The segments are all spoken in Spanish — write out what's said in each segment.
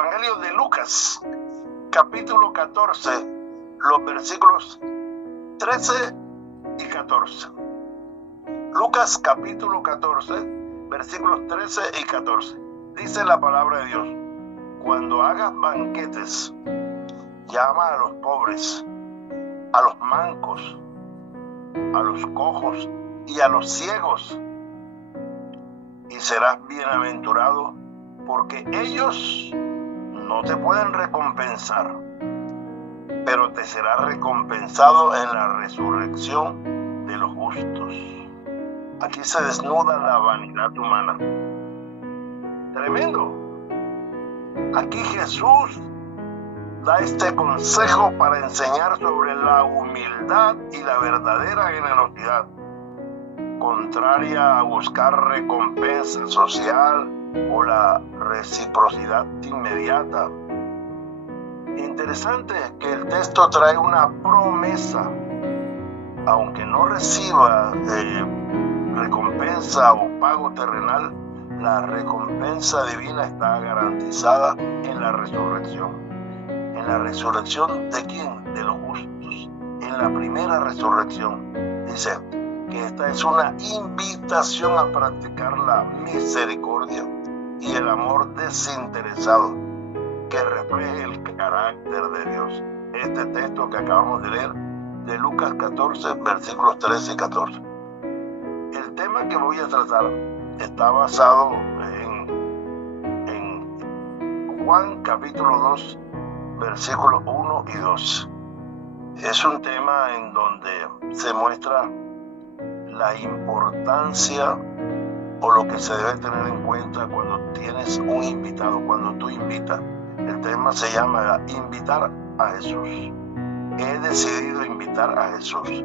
Evangelio de Lucas, capítulo 14, los versículos 13 y 14. Lucas capítulo 14, versículos 13 y 14. Dice la palabra de Dios: cuando hagas banquetes, llama a los pobres, a los mancos, a los cojos y a los ciegos, y serás bienaventurado, porque ellos no te pueden recompensar, pero te será recompensado en la resurrección de los justos. Aquí se desnuda la vanidad humana. Tremendo. Aquí Jesús da este consejo para enseñar sobre la humildad y la verdadera generosidad, contraria a buscar recompensa social o la reciprocidad inmediata. Interesante que el texto trae una promesa. Aunque no reciba recompensa o pago terrenal, la recompensa divina está garantizada en la resurrección. ¿En la resurrección de quién? De los justos. En la primera resurrección. Dice que esta es una invitación a practicar la misericordia y el amor desinteresado que refleje el carácter de Dios. Este texto que acabamos de leer de Lucas 14, versículos 13 y 14. El tema que voy a tratar está basado en Juan capítulo 2, versículos 1 y 2. Es un tema en donde se muestra la importancia o lo que se debe tener en cuenta cuando tienes un invitado, cuando tú invitas. El tema se llama invitar a Jesús. He decidido invitar a Jesús.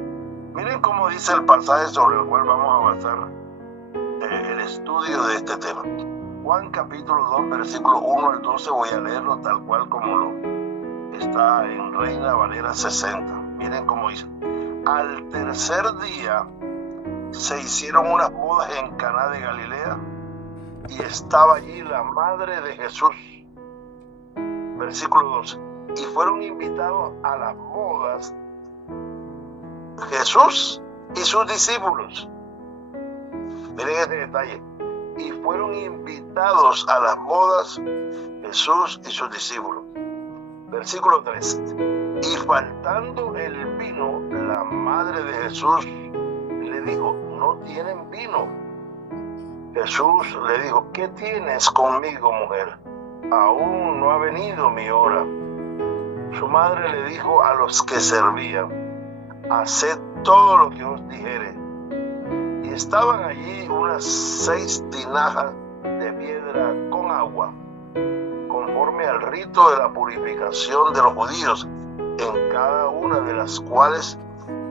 Miren cómo dice el pasaje sobre el cual vamos a basar el estudio de este tema. Juan capítulo 2, versículo 1 al 12, voy a leerlo tal cual como lo está en Reina Valera 60. Miren cómo dice: al tercer día se hicieron unas bodas en Caná de Galilea y estaba allí la madre de Jesús. Versículo 12. Y fueron invitados a las bodas Jesús y sus discípulos. Miren este detalle. Y fueron invitados a las bodas Jesús y sus discípulos. Versículo 13. Y faltando el vino, la madre de Jesús le dijo: no tienen vino. Jesús le dijo: ¿qué tienes conmigo, mujer? Aún no ha venido mi hora. Su madre le dijo a los que servían: haced todo lo que os dijere. Y estaban allí unas 6 tinajas de piedra con agua, conforme al rito de la purificación de los judíos, en cada una de las cuales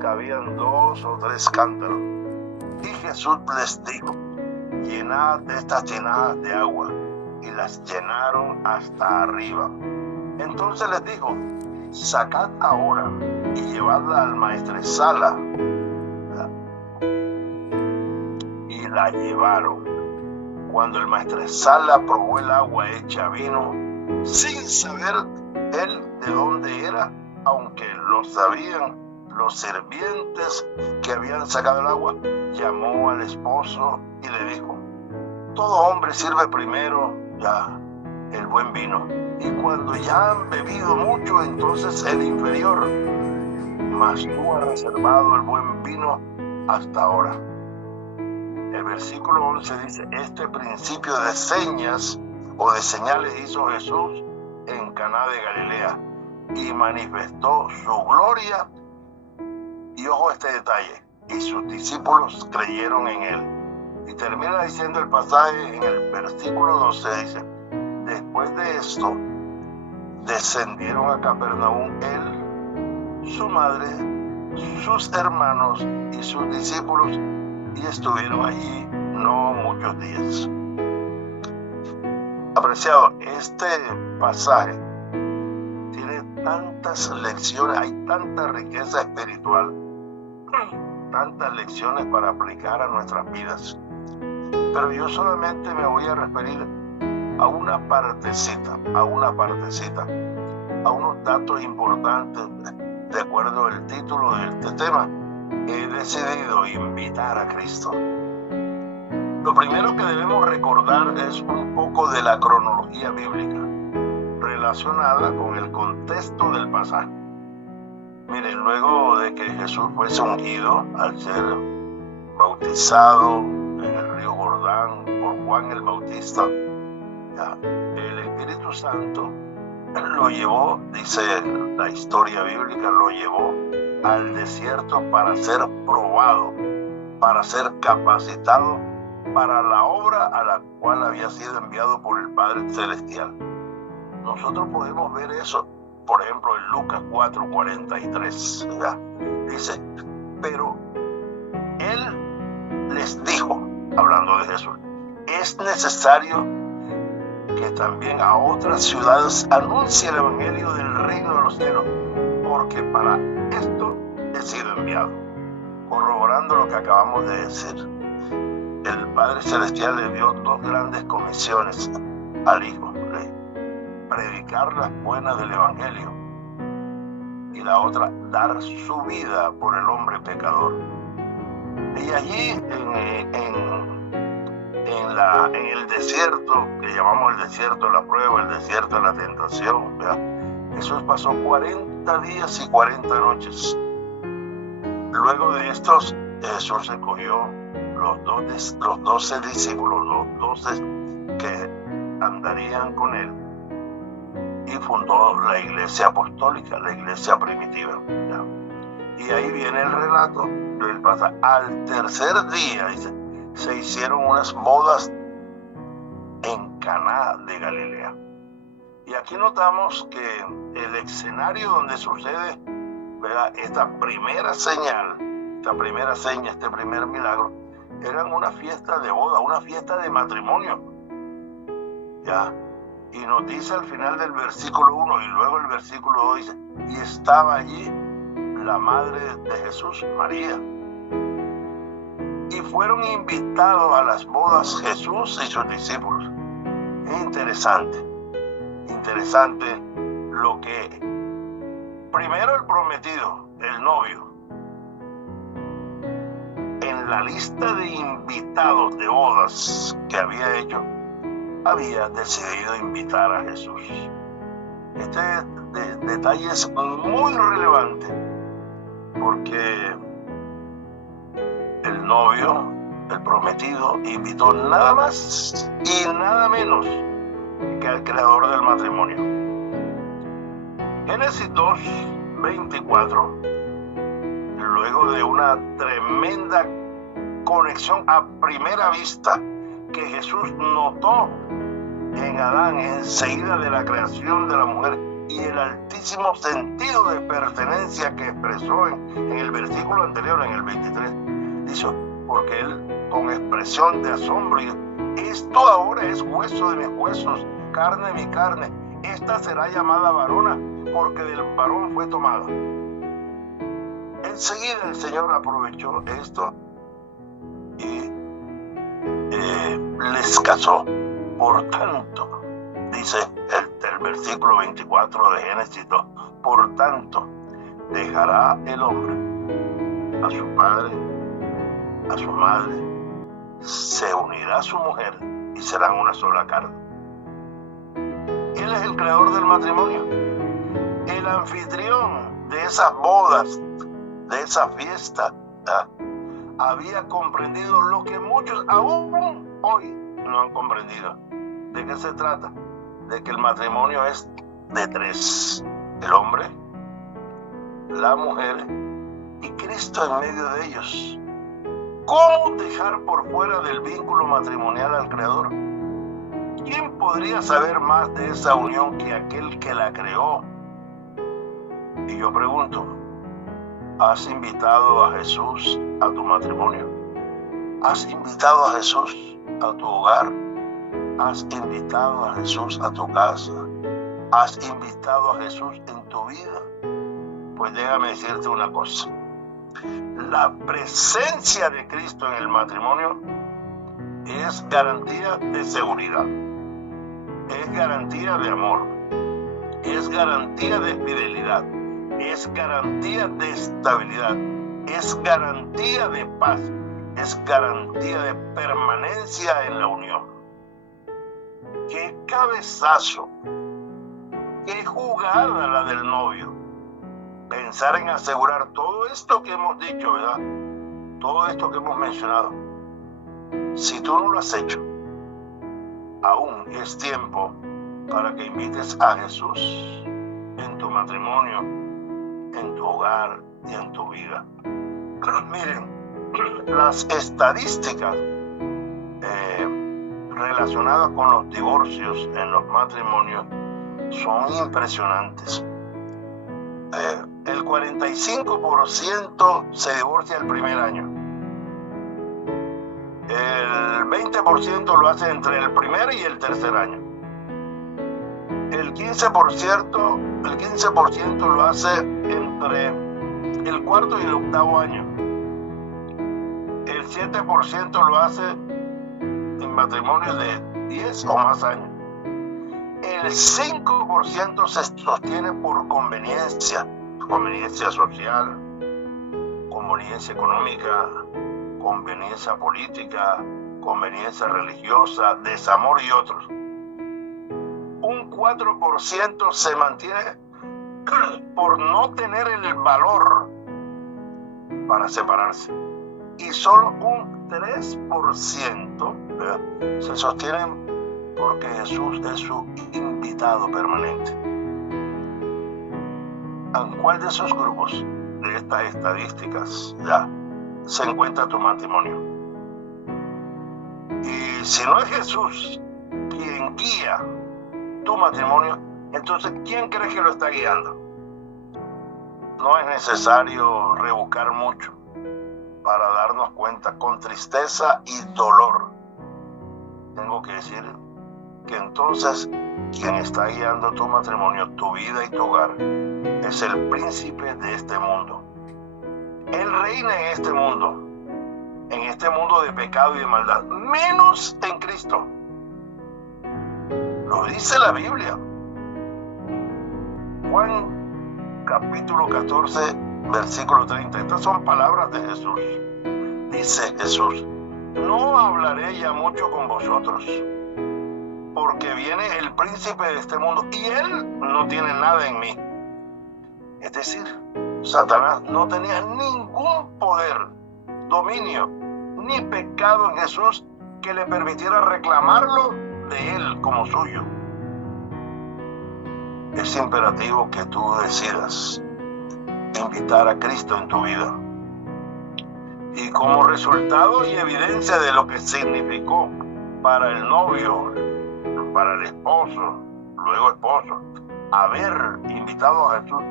cabían 2 o 3 cántaros. Y Jesús les dijo: llenad estas tinajas de agua. Y las llenaron hasta arriba. Entonces les dijo: sacad ahora y llevadla al maestresala. Y la llevaron. Cuando el maestresala probó el agua hecha vino, sin saber él de dónde era, aunque lo sabían los sirvientes que habían sacado el agua, llamó al esposo y le dijo: todo hombre sirve primero ya el buen vino, y cuando ya han bebido mucho, entonces el inferior, mas tú has reservado el buen vino hasta ahora. El versículo 11 dice: este principio de señas o de señales hizo Jesús en Caná de Galilea y manifestó su gloria. Y ojo este detalle: y sus discípulos creyeron en él. Y termina diciendo el pasaje en el versículo 12, dice: después de esto descendieron a Capernaum él, su madre, sus hermanos y sus discípulos, y estuvieron allí no muchos días. Apreciado, este pasaje tiene tantas lecciones, hay tanta riqueza espiritual, tantas lecciones para aplicar a nuestras vidas. Pero yo solamente me voy a referir a una partecita, a unos datos importantes de acuerdo al título de este tema. He decidido invitar a Cristo. Lo primero que debemos recordar es un poco de la cronología bíblica relacionada con el contexto del pasaje. Miren, luego de que Jesús fuese ungido al ser bautizado en el río Jordán por Juan el Bautista, el Espíritu Santo lo llevó, dice la historia bíblica, lo llevó al desierto para ser probado, para ser capacitado para la obra a la cual había sido enviado por el Padre Celestial. Nosotros podemos ver eso, por ejemplo, en Lucas 4:43. Dice, pero Él les dijo, hablando de Jesús, es necesario que también a otras ciudades anuncie el evangelio del reino de los cielos, porque para esto he sido enviado. Corroborando lo que acabamos de decir, el Padre Celestial le dio dos grandes comisiones al Hijo: predicar las buenas del evangelio, y la otra, dar su vida por el hombre pecador. Y allí en el desierto, que llamamos el desierto de la prueba, el desierto de la tentación, Jesús pasó 40 días y 40 noches. Luego de estos, Jesús escogió los 12 discípulos, los 12 que andarían con él, y fundó la iglesia apostólica, la iglesia primitiva. Y ahí viene el relato del pasaje. Al tercer día, dice, se hicieron unas bodas en Caná de Galilea. Y aquí notamos que el escenario donde sucede, ¿verdad?, esta primera seña, este primer milagro, eran una fiesta de boda, una fiesta de matrimonio. Y nos dice al final del versículo 1 y luego el versículo 2 dice, y estaba allí la madre de Jesús, María. Y fueron invitados a las bodas Jesús y sus discípulos. Es interesante lo que primero el prometido, el novio, en la lista de invitados de bodas que había hecho, había decidido invitar a Jesús. Este detalle es muy relevante porque el novio, el prometido, invitó nada más y nada menos que al creador del matrimonio. Génesis 2:24, luego de una tremenda conexión a primera vista que Jesús notó en Adán enseguida de la creación de la mujer, y el altísimo sentido de pertenencia que expresó en el versículo anterior, en el 23, dice, porque él con expresión de asombro dijo, esto ahora es hueso de mis huesos, carne de mi carne, esta será llamada varona, porque del varón fue tomada. Enseguida el Señor aprovechó esto y les casó. Por tanto, dice el versículo 24 de Génesis 2, por tanto, dejará el hombre a su padre, a su madre, se unirá a su mujer y serán una sola carne. Él es el creador del matrimonio, el anfitrión de esas bodas, de esa fiesta. Había comprendido lo que muchos aún hoy no han comprendido. ¿De qué se trata? De que el matrimonio es de tres: el hombre, la mujer y Cristo en medio de ellos. ¿Cómo dejar por fuera del vínculo matrimonial al Creador? ¿Quién podría saber más de esa unión que aquel que la creó? Y yo pregunto, ¿has invitado a Jesús a tu matrimonio? ¿Has invitado a Jesús a tu hogar? ¿Has invitado a Jesús a tu casa? ¿Has invitado a Jesús en tu vida? Pues déjame decirte una cosa. La presencia de Cristo en el matrimonio es garantía de seguridad. garantía de amor, es garantía de fidelidad, es garantía de estabilidad, es garantía de paz, es garantía de permanencia en la unión. ¡Qué cabezazo! ¡Qué jugada la del novio! Pensar en asegurar todo esto que hemos dicho, ¿verdad? Todo esto que hemos mencionado. Si tú no lo has hecho, aún es tiempo para que invites a Jesús en tu matrimonio, en tu hogar y en tu vida. Miren, las estadísticas relacionadas con los divorcios en los matrimonios son impresionantes. El 45% se divorcia el primer año. El 20% lo hace entre el primer y el tercer año. El 15% lo hace entre el cuarto y el octavo año. El 7% lo hace en matrimonios de 10 o más años. El 5% se sostiene por conveniencia social, conveniencia económica, conveniencia política, conveniencia religiosa, desamor y otros. Un 4% se mantiene por no tener el valor para separarse. Y solo un 3%, ¿verdad?, se sostienen porque Jesús es su invitado permanente. ¿En cuál de esos grupos de estas estadísticas ya se encuentra tu matrimonio? Y si no es Jesús quien guía tu matrimonio, entonces ¿quién crees que lo está guiando? No es necesario rebuscar mucho para darnos cuenta con tristeza y dolor. Tengo que decir que entonces quien está guiando tu matrimonio, tu vida y tu hogar es el príncipe de este mundo. Él reina en este mundo de pecado y de maldad, menos en Cristo. Lo dice la Biblia. Juan capítulo 14, versículo 30. Estas son palabras de Jesús. Dice Jesús: no hablaré ya mucho con vosotros, porque viene el príncipe de este mundo y él no tiene nada en mí. Es decir, Satanás no tenía ningún poder, dominio, ni pecado en Jesús que le permitiera reclamarlo de él como suyo. Es imperativo que tú decidas invitar a Cristo en tu vida. Y como resultado y evidencia de lo que significó para el novio, para el esposo, luego esposo, haber invitado a Jesús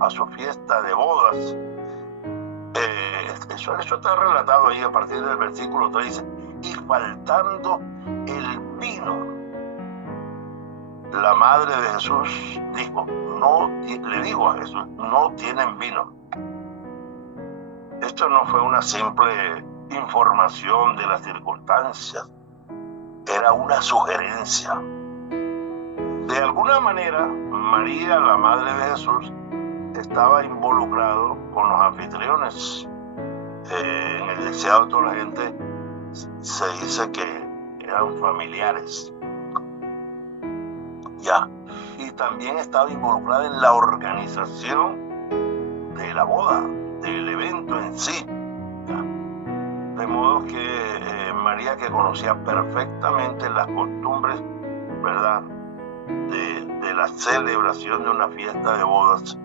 a su fiesta de bodas, eso está relatado ahí a partir del versículo 13. Y faltando el vino, la madre de Jesús le dijo a Jesús: no tienen vino. Esto no fue una simple información de las circunstancias, era una sugerencia. De alguna manera, María, la madre de Jesús, estaba involucrado con los anfitriones. En el deseado de toda la gente se dice que eran familiares. Y también estaba involucrada en la organización de la boda, del evento en sí. De modo que María, que conocía perfectamente las costumbres, ¿verdad?, de la celebración de una fiesta de bodas,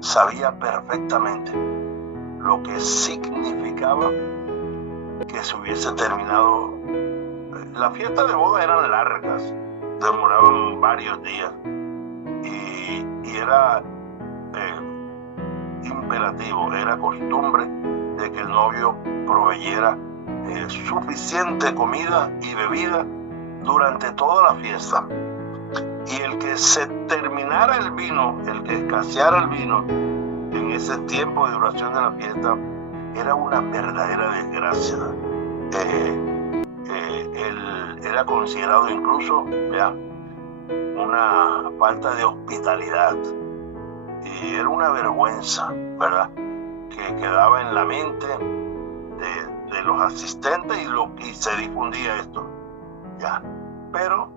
sabía perfectamente lo que significaba que se hubiese terminado. Las fiestas de boda eran largas, demoraban varios días, y era imperativo, era costumbre de que el novio proveyera suficiente comida y bebida durante toda la fiesta. Y el que se terminara el vino, el que escaseara el vino en ese tiempo de duración de la fiesta, era una verdadera desgracia. Él era considerado incluso una falta de hospitalidad. Y era una vergüenza, ¿verdad?, que quedaba en la mente de los asistentes y se difundía esto. Ya. Pero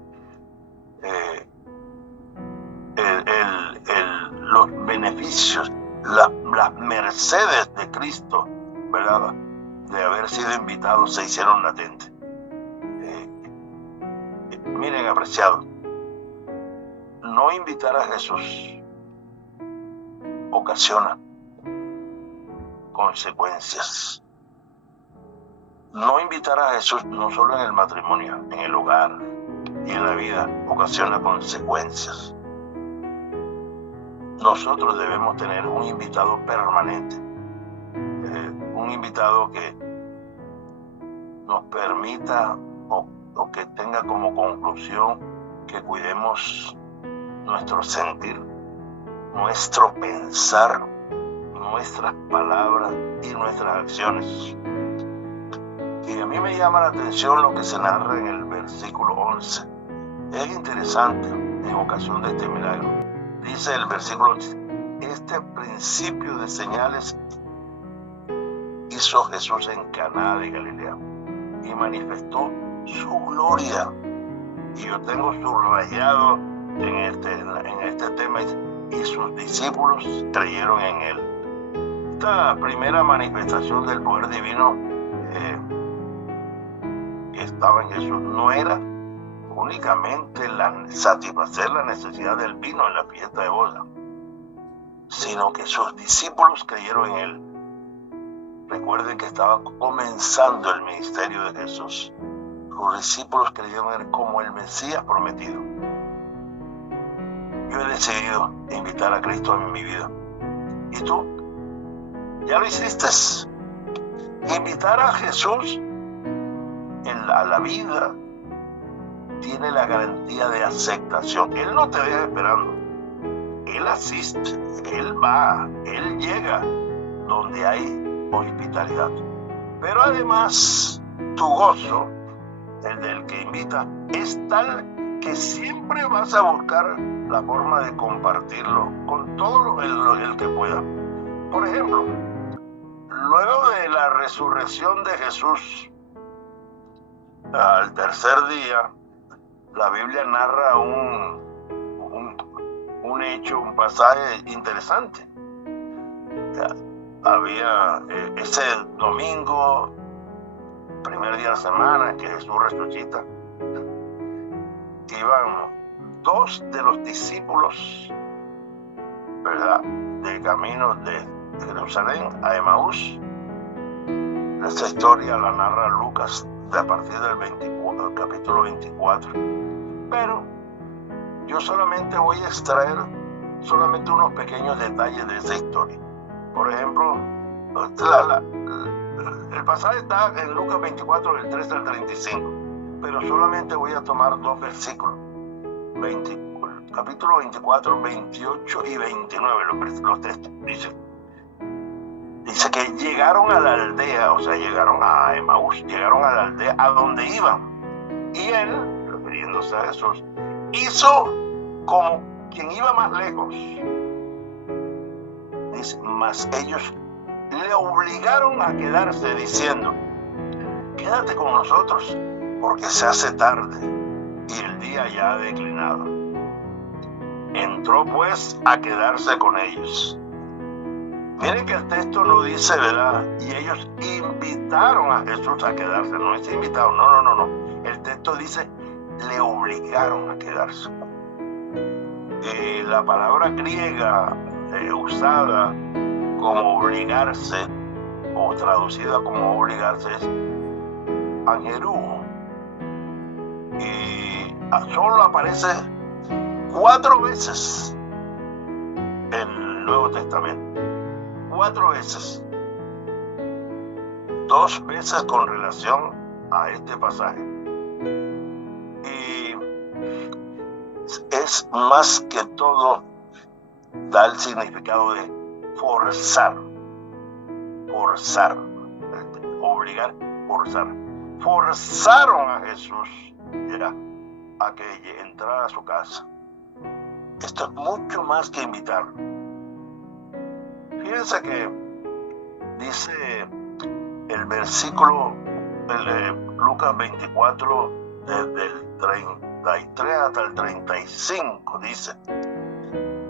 los beneficios, las mercedes de Cristo, ¿verdad?, de haber sido invitados, se hicieron latentes. Miren, apreciados, no invitar a Jesús ocasiona consecuencias. No invitar a Jesús, no solo en el matrimonio, en el hogar y en la vida, ocasiona consecuencias. Nosotros debemos tener un invitado permanente, un invitado que nos permita o que tenga como conclusión que cuidemos nuestro sentir, nuestro pensar, nuestras palabras y nuestras acciones. Y a mí me llama la atención lo que se narra en el versículo 11. Es interesante en ocasión de este milagro. Dice el versículo 11: este principio de señales hizo Jesús en Caná de Galilea y manifestó su gloria. Y yo tengo subrayado en este tema: y sus discípulos creyeron en él. Esta primera manifestación del poder divino que estaba en Jesús no era únicamente satisfacer la necesidad del vino en la fiesta de boda, sino que sus discípulos creyeron en él. Recuerden que estaba comenzando el ministerio de Jesús. Sus discípulos creyeron en él como el Mesías prometido. Yo he decidido invitar a Cristo en mi vida. ¿Y tú? ¿Ya lo hiciste? Invitar a Jesús a la vida tiene la garantía de aceptación. Él no te deja esperando. Él asiste, Él va, Él llega donde hay hospitalidad. Pero además, tu gozo, el del que invita, es tal que siempre vas a buscar la forma de compartirlo con todo el que pueda. Por ejemplo, luego de la resurrección de Jesús, al tercer día, la Biblia narra un hecho, un pasaje interesante. Había ese domingo, primer día de la semana, que Jesús resucita. Iban dos de los discípulos, ¿verdad?, de camino de Jerusalén a Emaús. Esta historia la narra Lucas a partir del capítulo 24. Pero yo solamente voy a extraer unos pequeños detalles de esa historia. Por ejemplo, el pasaje está en Lucas 24, del 13 al 35, pero solamente voy a tomar dos versículos, capítulo 24, 28 y 29, los textos. Dice que llegaron a la aldea, o sea, llegaron a Emaús, llegaron a la aldea a donde iban. Y él, refiriéndose a Jesús, hizo como quien iba más lejos. Dice, mas ellos le obligaron a quedarse, diciendo: quédate con nosotros, porque se hace tarde y el día ya ha declinado. Entró pues a quedarse con ellos. Miren que el texto no dice, ¿verdad?, y ellos invitaron a Jesús a quedarse. No es invitado, no. El texto dice, le obligaron a quedarse. La palabra griega usada como obligarse, o traducida como obligarse, es angerú. Y solo aparece 4 veces en el Nuevo Testamento. 4 veces. 2 veces con relación a este pasaje. Y es más que todo, da el significado de forzar, obligar, forzar. Forzaron a Jesús a que entrara a su casa. Esto es mucho más que invitar. Fíjense que dice el versículo de Lucas 24, desde el 33 hasta el 35, dice: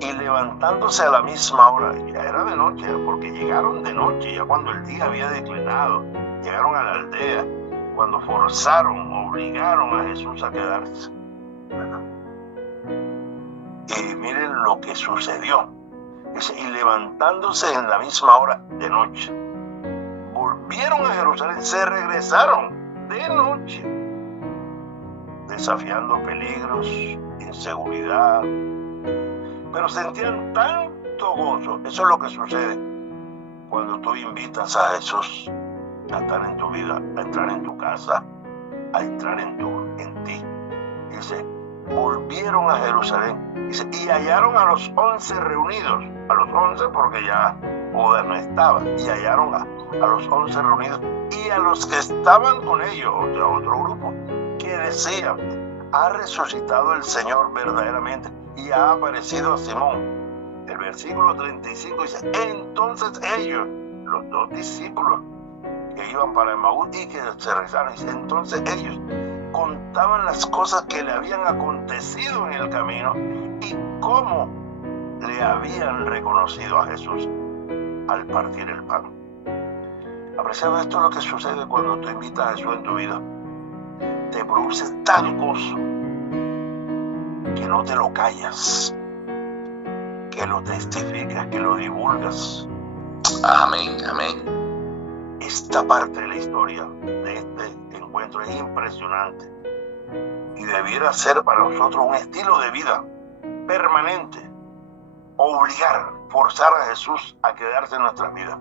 y levantándose a la misma hora, ya era de noche, porque llegaron de noche, ya cuando el día había declinado, llegaron a la aldea, cuando obligaron a Jesús a quedarse. Y miren lo que sucedió. Dice: y levantándose en la misma hora de noche, volvieron a Jerusalén, se regresaron de noche, desafiando peligros, inseguridad, pero sentían tanto gozo. Eso es lo que sucede cuando tú invitas a Jesús a estar en tu vida, a entrar en tu casa, a entrar en ti. Dice: volvieron a Jerusalén, dice, y hallaron a los 11 reunidos, a los 11 porque ya Judas no estaba, y hallaron a los 11 reunidos y a los que estaban con ellos, otro grupo, que decían: ha resucitado el Señor verdaderamente y ha aparecido a Simón. El versículo 35 dice: entonces ellos, los 2 discípulos que iban para Emaús y que se regresaron, dice, entonces ellos contaban las cosas que le habían acontecido en el camino y cómo le habían reconocido a Jesús al partir el pan. Apreciado, esto es lo que sucede cuando tú invitas a Jesús en tu vida. Te produce tal gozo que no te lo callas, que lo testificas, que lo divulgas. Amén, amén. Esta parte de la historia de este encuentro es impresionante y debiera ser para nosotros un estilo de vida permanente. Forzar a Jesús a quedarse en nuestras vidas.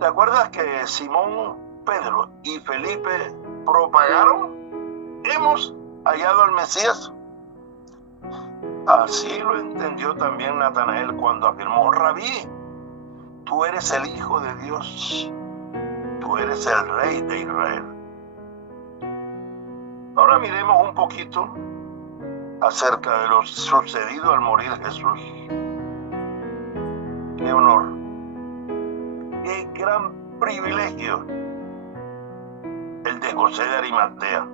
¿Te acuerdas que Simón, Pedro y Felipe propagaron: hemos hallado al Mesías? Así lo entendió también Natanael cuando afirmó: Rabí, tú eres el Hijo de Dios, tú eres el Rey de Israel. Ahora miremos un poquito acerca de lo sucedido al morir Jesús. Qué honor, qué gran privilegio el de José de Arimatea,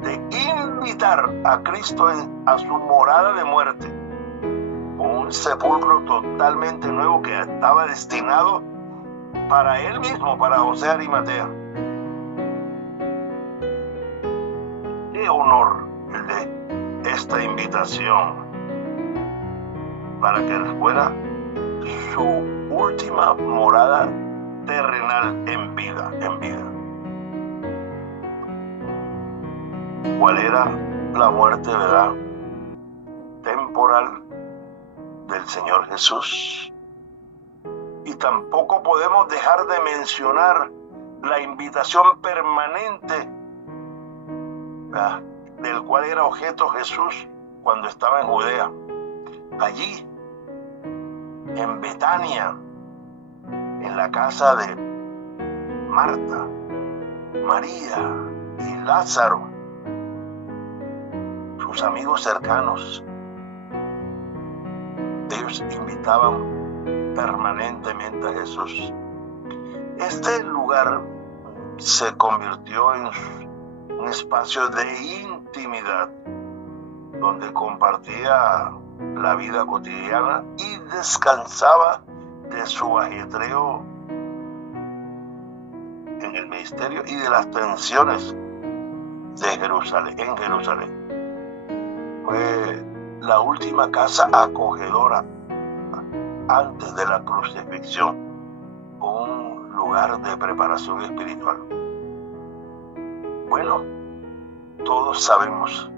de invitar a Cristo a su morada de muerte, un sepulcro totalmente nuevo que estaba destinado para él mismo, para José de Arimatea. Qué honor el de esta invitación para que fuera su última morada terrenal en vida. ¿Cuál era la muerte, verdad, temporal del Señor Jesús? Y tampoco podemos dejar de mencionar la invitación permanente, ¿verdad?, del cual era objeto Jesús cuando estaba en Judea. Allí, en Betania, en la casa de Marta, María y Lázaro, sus amigos cercanos, ellos invitaban permanentemente a Jesús. Este lugar se convirtió en un espacio de intimidad, donde compartía la vida cotidiana y descansaba de su ajetreo en el ministerio y de las tensiones de Jerusalén. En Jerusalén fue la última casa acogedora antes de la crucifixión, un lugar de preparación espiritual. Bueno, todos sabemos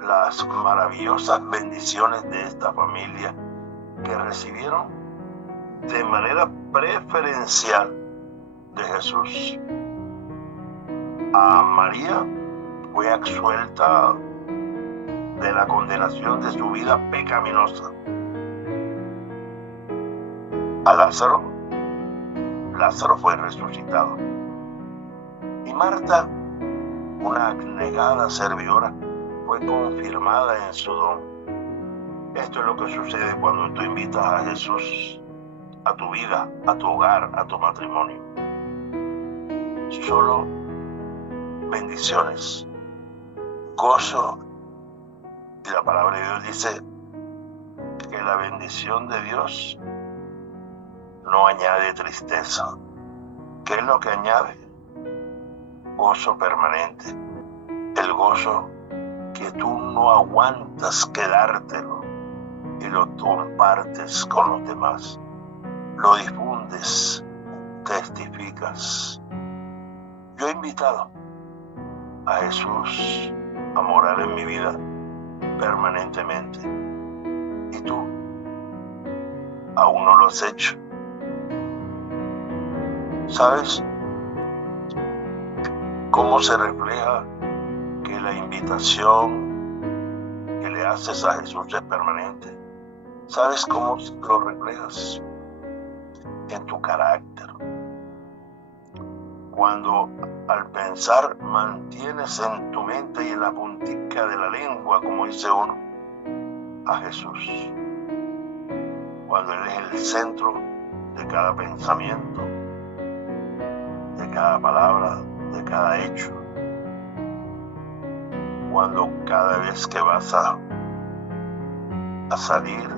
las maravillosas bendiciones de esta familia que recibieron de manera preferencial de Jesús. A María fue absuelta de la condenación de su vida pecaminosa. A Lázaro fue resucitado. Y Marta una abnegada servidora, fue confirmada en su don. Esto es lo que sucede cuando tú invitas a Jesús a tu vida, a tu hogar, a tu matrimonio. Solo bendiciones, gozo. Y la palabra de Dios dice que la bendición de Dios no añade tristeza. ¿Qué es lo que añade? Gozo permanente. El gozo que tú no aguantas quedártelo y lo compartes con los demás. Lo difundes, testificas. Yo he invitado a Jesús a morar en mi vida permanentemente. ¿Y tú? ¿Aún no lo has hecho? ¿Sabes cómo se refleja que la invitación que le haces a Jesús es permanente? ¿Sabes cómo lo reflejas? En tu carácter. Cuando al pensar mantienes en tu mente y en la puntica de la lengua, como dice uno, a Jesús. Cuando Él es el centro de cada pensamiento, de cada palabra, de cada hecho. Cuando cada vez que vas a salir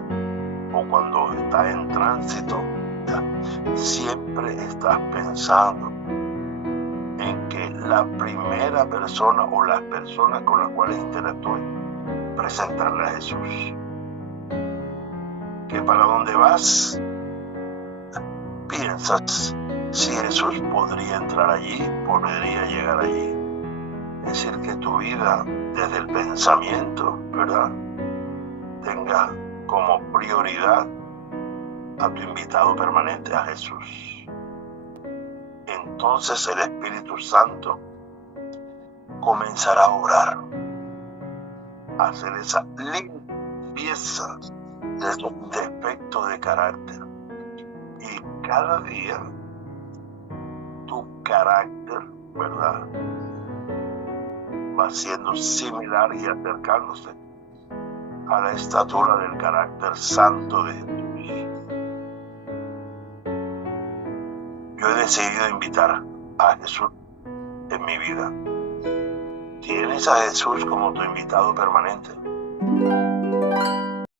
o cuando estás en tránsito, siempre estás pensando en que la primera persona o las personas con las cuales interactúes, presentarle a Jesús. Que para donde vas, piensas si Jesús podría entrar allí, podría llegar allí. Es decir, que tu vida, desde el pensamiento, ¿verdad?, tenga como prioridad a tu invitado permanente, a Jesús. Entonces el Espíritu Santo comenzará a obrar, a hacer esa limpieza de esos defectos de carácter. Y cada día tu carácter, ¿verdad?, va siendo similar y acercándose a la estatura del carácter santo de Jesús. Yo he decidido invitar a Jesús en mi vida. ¿Tienes a Jesús como tu invitado permanente?